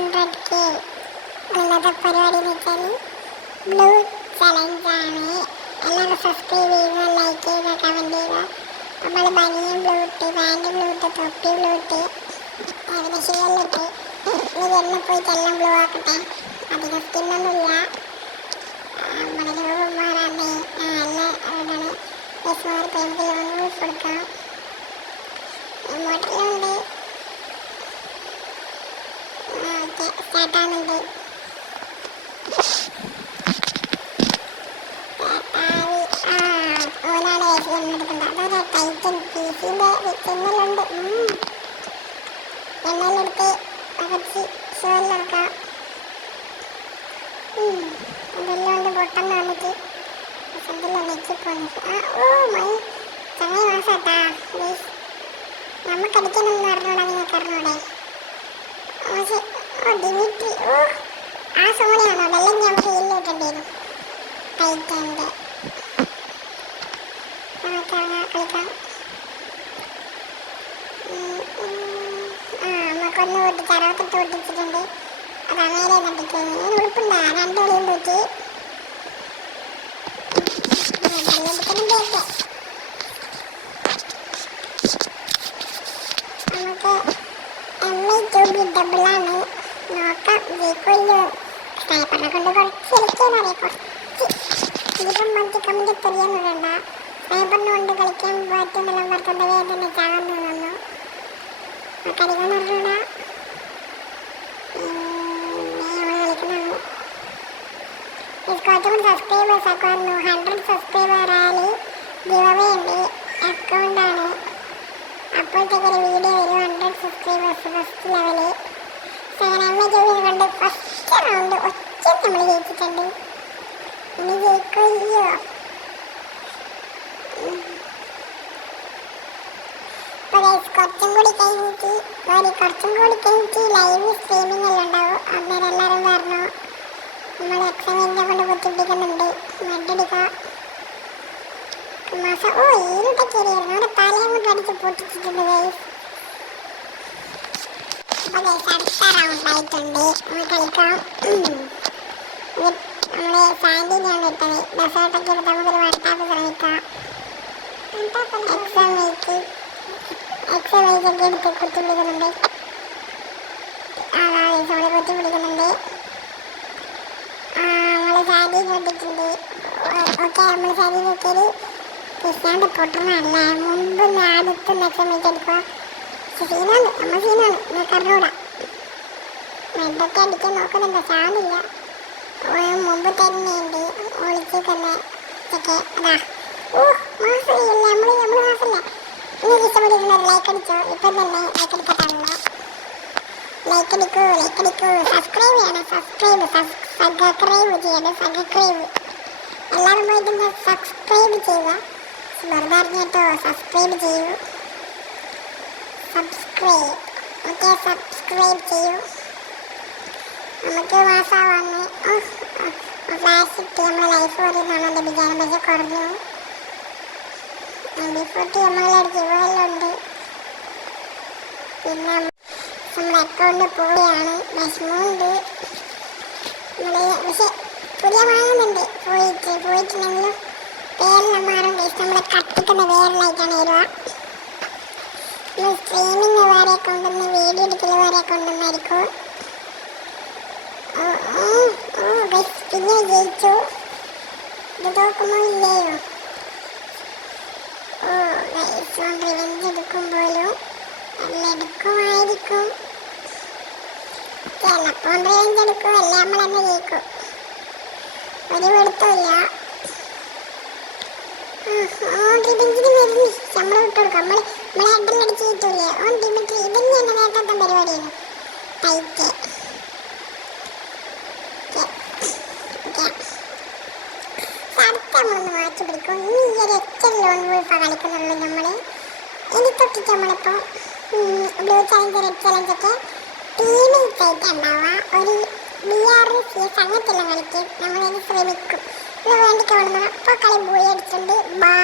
100K ഉള്ളത് പരിപാടി എന്ന് വെച്ചാൽ ബ്ലൂ ചലഞ്ചാണ്. എല്ലാവരും സബ്സ്ക്രൈബ് ചെയ്യുക, ലൈക്ക് ചെയ്യുക, കമൻറ്റ് ചെയ്യുക. നമ്മൾ ബനിയൻ ബ്ലൂ ഇട്ട്, പാൻറ് ബ്ലൂ ഇട്ട്, തൊപ്പി ബ്ലൂ ഇട്ട്, അതിന് ഷീലിട്ട് ഇനി എന്നെ പോയിട്ട് എല്ലാം ബ്ലൂ ആക്കട്ടെ. അധികം സ്കിന്നൊന്നുമില്ല, നമ്മുടെ രൂപം മാറാണ്ട് എല്ലാം ഇതാണ്. യെസ്മാർ പെയിൻറ്റ് ലോൺ കൊടുക്കാം. മോട്ടറിലുണ്ട്. ഓക്കെ, സ്റ്റാർട്ടാകുന്നുണ്ട്. ഓനാണ് എണ്ണെടുക്കുന്നത്. അതൊരു ടൈറ്റൻ പീസിൻ്റെ എണ്ണെല്ലുണ്ട്. എണ്ണെല്ലെടുത്ത് പകച്ച് ഷോയിലെടുക്കാം. അതെല്ലാം ഉണ്ട് പൊട്ടെന്ന് വന്നിട്ട് എന്തെല്ലാം നെക്കിപ്പോന്നിട്ട്. ഓ മൈ ചങ്ങായി മാസാട്ടാ. നമുക്കടിക്കാനൊന്നും അറിഞ്ഞൂടാ, നിങ്ങൾക്ക് അറിഞ്ഞൂടെ? പക്ഷേ ഡിമിട്രി, ആ സോണിയാണോ? അല്ലെങ്കിൽ നമുക്ക് ഇല്ല കിട്ടേണ്ടി വരും. ടൈറ്റൻ്റെ കളിക്കാം. നമുക്കൊന്ന് പൊട്ടിച്ച് 68 പൊട്ടിച്ചിട്ടുണ്ട്. അത് അങ്ങേരെ തട്ടിക്കുന്നു. ഉടുപ്പുണ്ടാ 2 കളിയും പോയിട്ട് നമുക്ക് MI2B ഡബിളാണ്. നോക്കാം ജയിക്കുമല്ലോ. സ്നൈപ്പറിനെ കൊണ്ട് കുറച്ച് കളിക്കാൻ അറിയാം. കുറച്ച് ഇതിപ്പം മറ്റു കമ്മിൻ്റെ തെറിയാന്ന് വേണ്ട. സ്നൈപ്പറിനെ കൊണ്ട് കളിക്കാൻ പറ്റുന്നെല്ലാം പറഞ്ഞ വേദന ചാകാൻ തോന്നുന്നു. കളിക്കാൻ അറിഞ്ഞൂടാ. കളിക്കണം. കുറച്ചും കൂടി സബ്സ്ക്രൈബേഴ്സ് ആക്കുമായിരുന്നു. 100 സബ്സ്ക്രൈബർ ആയാൽ ഗിവ് അവേ ഉണ്ട്. അക്കൗണ്ടാണ്. അപ്പോഴത്തേക്കൊരു വീഡിയോ വരും. 100 സബ്സ്ക്രൈബേഴ്സ് ഫസ്റ്റ് ലെവല്. MI2B കൊണ്ട് ഫസ്റ്റ് റൗണ്ട് ഒറ്റ നമ്മൾ ജയിച്ചിട്ടുണ്ട്. ഇനി ജയിക്കുമല്ലോ. ഇപ്പോൾ കുറച്ചും കൂടി കഴിഞ്ഞിട്ട് ലൈവ് സ്ട്രീമിംഗ് എല്ലാം ഉണ്ടാവും. അന്നേരം എല്ലാവരും പറഞ്ഞു നമ്മൾ എക്സാമിനെ കൊണ്ട് കുത്തിപ്പിടിക്കുന്നുണ്ട്. മറ്റടിക്കാം മാസം. ഈരുട്ടൊക്കെ ആയിരുന്നു. അവിടെ തലയും കൊണ്ട് അടിച്ച് പൊട്ടിച്ചിട്ടുണ്ട് ഗൈസ്. അപ്പോൾ ഗൈസ് അടുത്ത റൗണ്ട് ആയിട്ടുണ്ട്. നമ്മൾ കളിക്കാം. നമ്മൾ സാൻഡിനെയാണ് ഇട്ടത്. ഡെസേർട്ടൊക്കെ എടുത്ത് നമുക്കൊരു വട്ടാപ്പ് ശ്രമിക്കാം. എക്സാമൊക്കെ എടുത്ത് കുത്തിപ്പിടിക്കുന്നുണ്ട്. നമ്മൾ കുത്തിപ്പിടിക്കുന്നുണ്ട്. നമ്മൾ സാൻഡിനെ ഇട്ടിട്ടുണ്ട്. ഓക്കെ, നമ്മൾ സാൻഡിനെ ഇട്ടൊരു ക്രിസ്ത്യാൻ്റെ പൊട്ടണല്ല. മുമ്പ് അടുത്ത് എക്സാമൊക്കെ എടുക്കുക. സീനാണ്, നമ്മൾ സീനാണ്. നിങ്ങൾക്ക് അറിഞ്ഞൂടാ. മെഡൊക്കെ അടിക്കാൻ നോക്കുന്നുണ്ട്. ചാടില്ല. മുമ്പ് തന്നെയുണ്ട് ഒളിച്ച് തന്നെ ഒക്കെ. അതാ മാസമില്ല. നമ്മൾ മാസമില്ല. നിങ്ങൾക്ക് ഇഷ്ടപ്പെട്ടിരുന്ന ലൈക്ക് അടിച്ചോ. ഇപ്പം തന്നെ ലൈക്ക് അടിക്കാറുണ്ടോ? ലൈക്ക് അടിക്കൂ. സബ്സ്ക്രൈബ് ചെയ്യണം. സബ്സ്ക്രൈബ് ചെയ്യണം. എല്ലാവരും പോയിട്ട് സബ്സ്ക്രൈബ് ചെയ്യുക. വെറുതെ അറിഞ്ഞിട്ടോ സബ്സ്ക്രൈബ് ചെയ്യൂ. സബ്സ്ക്രൈബ് ചെയ്യൂ. നമുക്ക് മാസമാവുന്നു. ഫ്ലാഷ് കിട്ടി. നമ്മൾ ലൈഫ് പറയുന്നതാണ് എൻ്റെ വിചാരം. പക്ഷെ കുറഞ്ഞു. 40 നമ്മളടിച്ച് പോയല്ലുണ്ട്. പിന്നെ നമ്മുടെ അക്കൗണ്ട് പോവുകയാണ്. വിഷമമുണ്ട്. പക്ഷെ പുതിയ വാങ്ങുന്നുണ്ട്. പോയിട്ടുണ്ടെങ്കിലും പേരെല്ലാം മാറും. നമ്മളെ കത്തിക്കുന്ന പേരിലായിട്ടാണ് വരിക. സ്ട്രീമിങ് വേറെ കൊണ്ടുവന്ന് വീഡിയോ എടുക്കൽ വേറെ കൊണ്ടുവന്നായിരിക്കും. പിന്നെ ജയിച്ചു. ഇത് നോക്കുമ്പോൾ ഇല്ലയോ? റിവെഞ്ച് എടുക്കുമ്പോഴും എല്ലാം എടുക്കുമായിരിക്കും. ചിലപ്പോൾ റിവെഞ്ച് എടുക്കും. എല്ലാം നമ്മൾ തന്നെ ജയിക്കും. ഒരു പിടുത്തമില്ല. ഡിമിട്രി വരുന്നു. ശമ്പളം ഇട്ട് കൊടുക്കാം. നമ്മളെ ഹെഡെല്ലാം അടിച്ച് കിട്ടൂലേ? ഡിമിട്രി ഇതന്നെയാണ് നേരത്തെ പരിപാടിയാണ്. ടൈറ്റ് അടുത്ത നമ്മളൊന്ന് മാറ്റി പിടിക്കും. ഇനി ഈ ഒരു എച്ചൽ ലോൺ വോൾഫാണ് കളിക്കുന്നുള്ളൂ നമ്മൾ. ഇനി തൊട്ടിട്ട് നമ്മളിപ്പോൾ ബ്ലൂ ചലഞ്ച് റെഡ് ചലഞ്ചൊക്കെ ടീമേറ്റ് ആയിട്ട് ഉണ്ടാവുക. ഒരു BRCS അങ്ങനത്തെല്ലാം കളിക്കും. നമ്മളതിന് ശ്രമിക്കും. ഇത് വേണ്ടിയിട്ട് കൊണ്ടുവന്നത്. അപ്പോൾ കളി പോയി അടിച്ചിട്ടുണ്ട്. ബൈ.